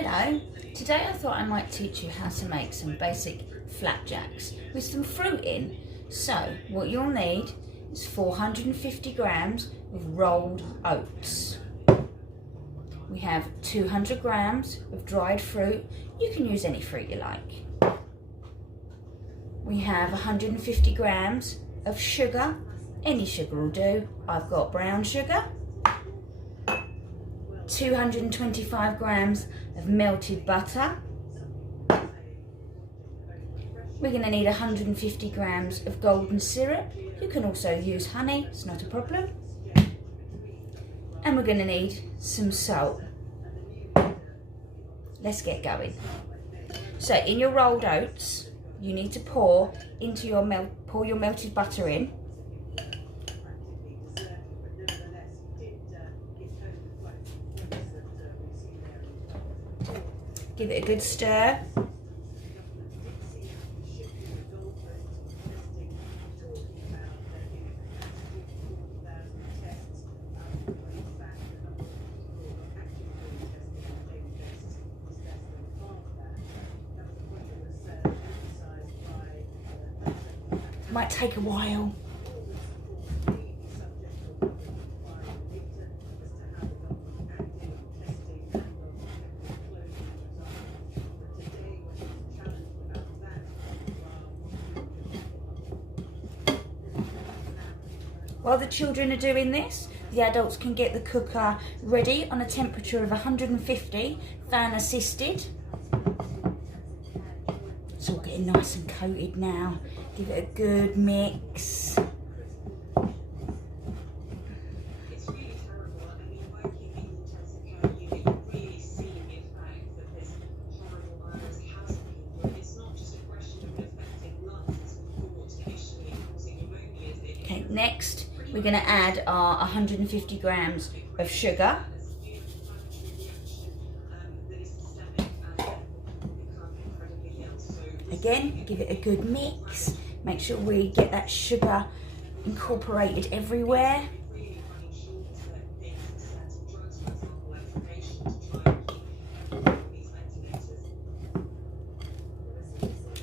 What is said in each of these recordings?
Hello, today I thought I might teach you how to make some basic flapjacks with some fruit in. So what you'll need is 450 grams of rolled oats. We have 200 grams of dried fruit. You can use any fruit you like. We have 150 grams of sugar. Any sugar will do. I've got brown sugar. 225 grams of melted butter. We're going to need 150 grams of golden syrup. You can also use honey, it's not a problem. And we're going to need some salt. Let's get going. So in your rolled oats, you need to pour your melted butter in. Give it a good stir. Might take a while. While the children are doing this, the adults can get the cooker ready on a temperature of 150, fan assisted. It's all getting nice and coated now. Give it a good mix. Okay, next we're going to add our 150 grams of sugar. Again, give it a good mix. Make sure we get that sugar incorporated everywhere.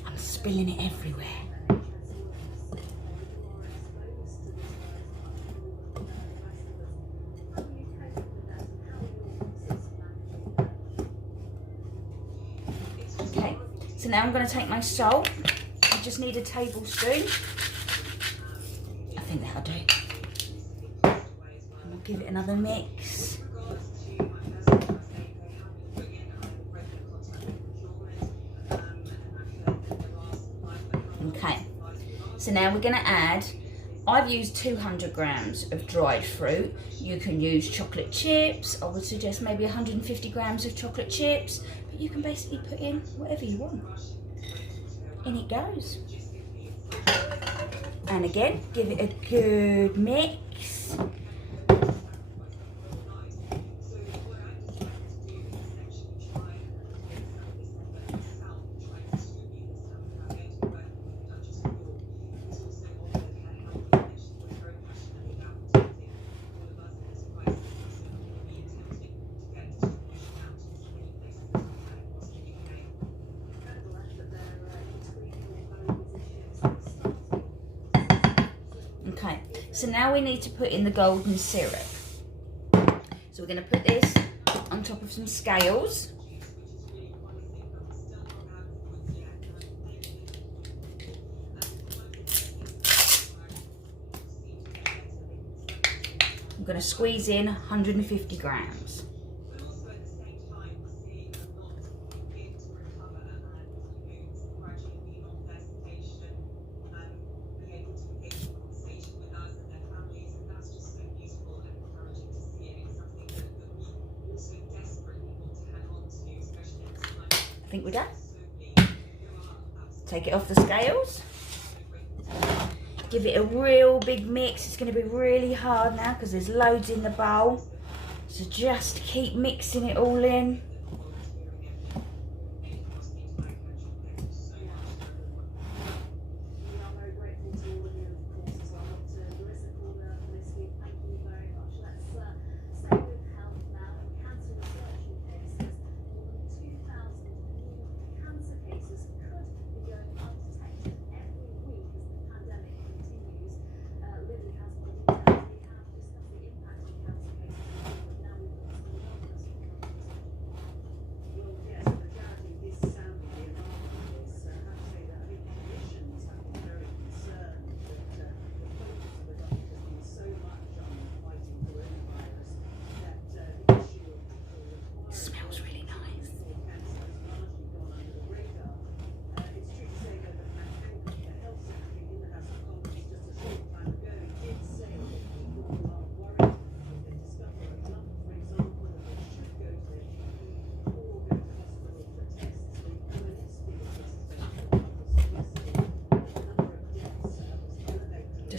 I'm spilling it everywhere. Okay, so now I'm going to take my salt. I just need a tablespoon. I think that'll do. And we'll give it another mix. Okay, so now we're going to add, I've used 200 grams of dried fruit. You can use chocolate chips. I would suggest maybe 150 grams of chocolate chips, but you can basically put in whatever you want. In it goes. And again, give it a good mix. Okay, so now we need to put in the golden syrup. So we're going to put this on top of some scales. I'm going to squeeze in 150 grams. I think we're done. Take it off the scales. Give it a real big mix. It's going to be really hard now because there's loads in the bowl. So just keep mixing it all in.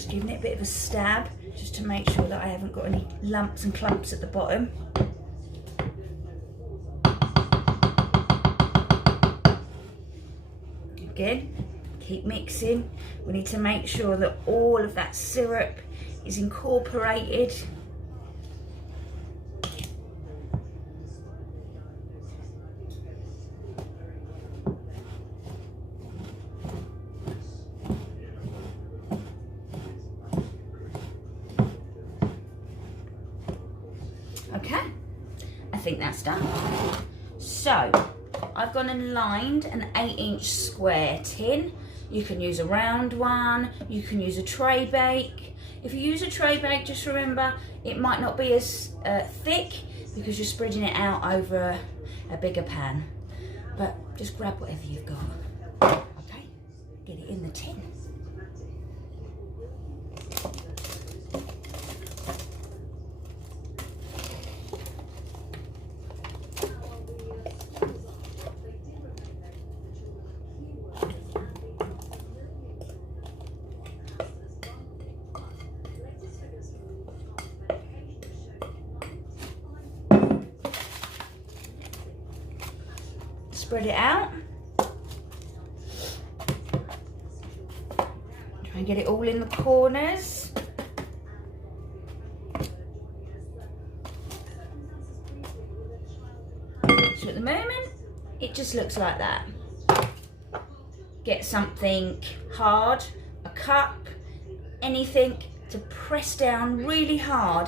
just giving it a bit of a stab, just to make sure that I haven't got any lumps and clumps at the bottom. Again, keep mixing. We need to make sure that all of that syrup is incorporated. Okay, I think that's done. So, I've gone and lined an 8-inch square tin. You can use a round one, you can use a tray bake. If you use a tray bake, just remember it might not be as thick because you're spreading it out over a bigger pan. But just grab whatever you've got. Okay, get it in the tin. Spread it out. Try and get it all in the corners. So at the moment, it just looks like that. Get something hard, a cup, anything to press down really hard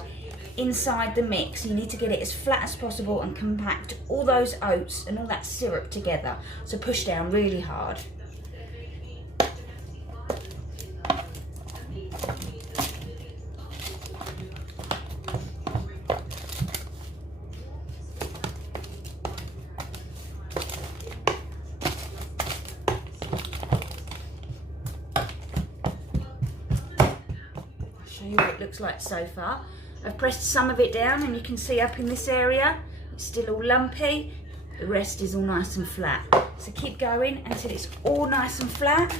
inside the mix. You need to get it as flat as possible and compact all those oats and all that syrup together. So push down really hard. I'll show you what it looks like so far. I've pressed some of it down and you can see up in this area, it's still all lumpy. The rest is all nice and flat. So keep going until it's all nice and flat.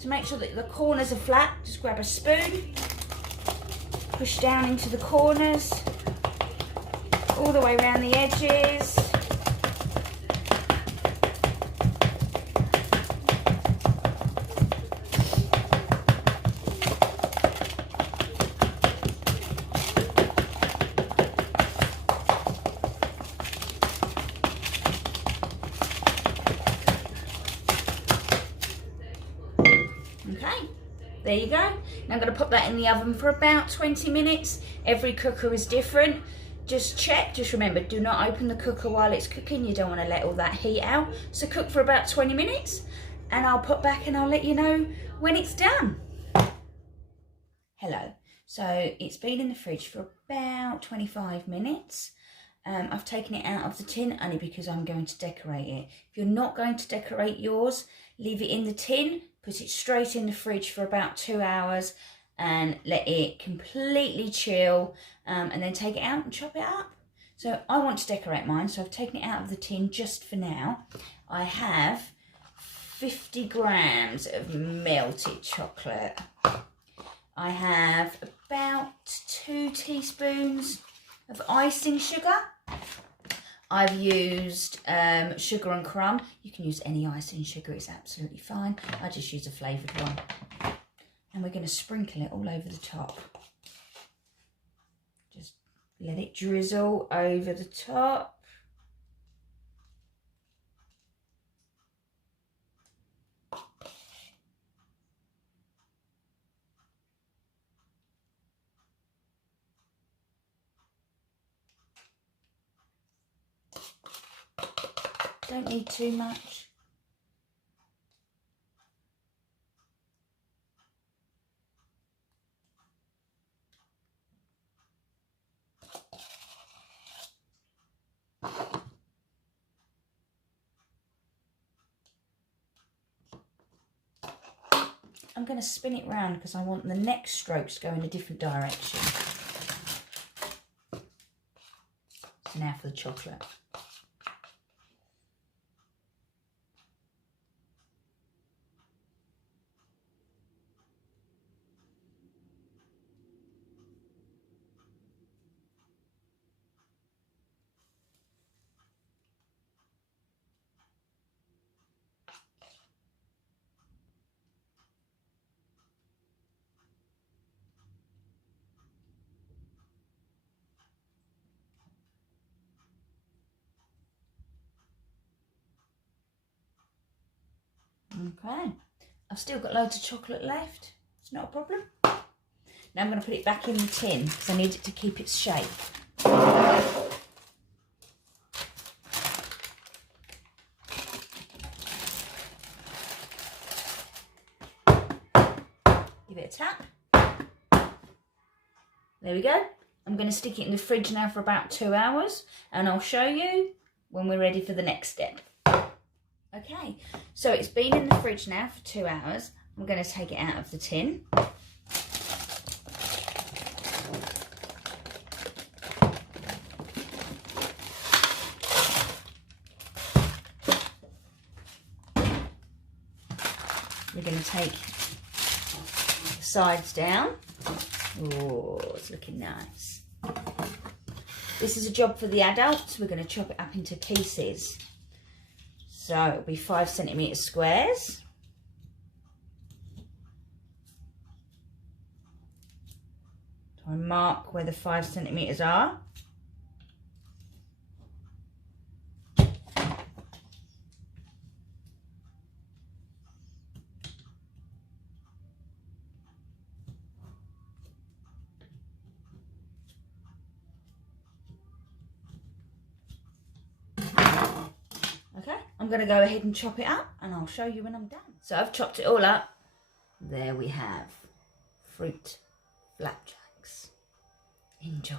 To make sure that the corners are flat, just grab a spoon, push down into the corners, all the way around the edges. Okay, there you go. Now I'm going to put that in the oven for about 20 minutes. Every cooker is different. Just check, just remember, do not open the cooker while it's cooking. You don't want to let all that heat out. So cook for about 20 minutes and I'll put back and I'll let you know when it's done. Hello. So it's been in the fridge for about 25 minutes. I've taken it out of the tin only because I'm going to decorate it. If you're not going to decorate yours, leave it in the tin, put it straight in the fridge for about 2 hours and let it completely chill, and then take it out and chop it up. So I want to decorate mine, so I've taken it out of the tin just for now. I have 50 grams of melted chocolate. I have about 2 teaspoons of icing sugar. I've used sugar and crumb. You can use any icing sugar, it's absolutely fine. I just use a flavoured one. And we're going to sprinkle it all over the top. Just let it drizzle over the top. Don't need too much. I'm going to spin it round because I want the next strokes to go in a different direction. now for the chocolate. Okay, I've still got loads of chocolate left. It's not a problem. Now I'm going to put it back in the tin because I need it to keep its shape. Give it a tap. There we go. I'm going to stick it in the fridge now for about 2 hours, and I'll show you when we're ready for the next step. Okay, so it's been in the fridge now for 2 hours. I'm going to take it out of the tin. We're going to take the sides down. Oh, it's looking nice. This is a job for the adults. We're going to chop it up into pieces. So it'll be 5 centimetre squares. Try and mark where the 5 centimetres are. Okay, I'm going to go ahead and chop it up, and I'll show you when I'm done. So I've chopped it all up. There we have fruit flapjacks. Enjoy.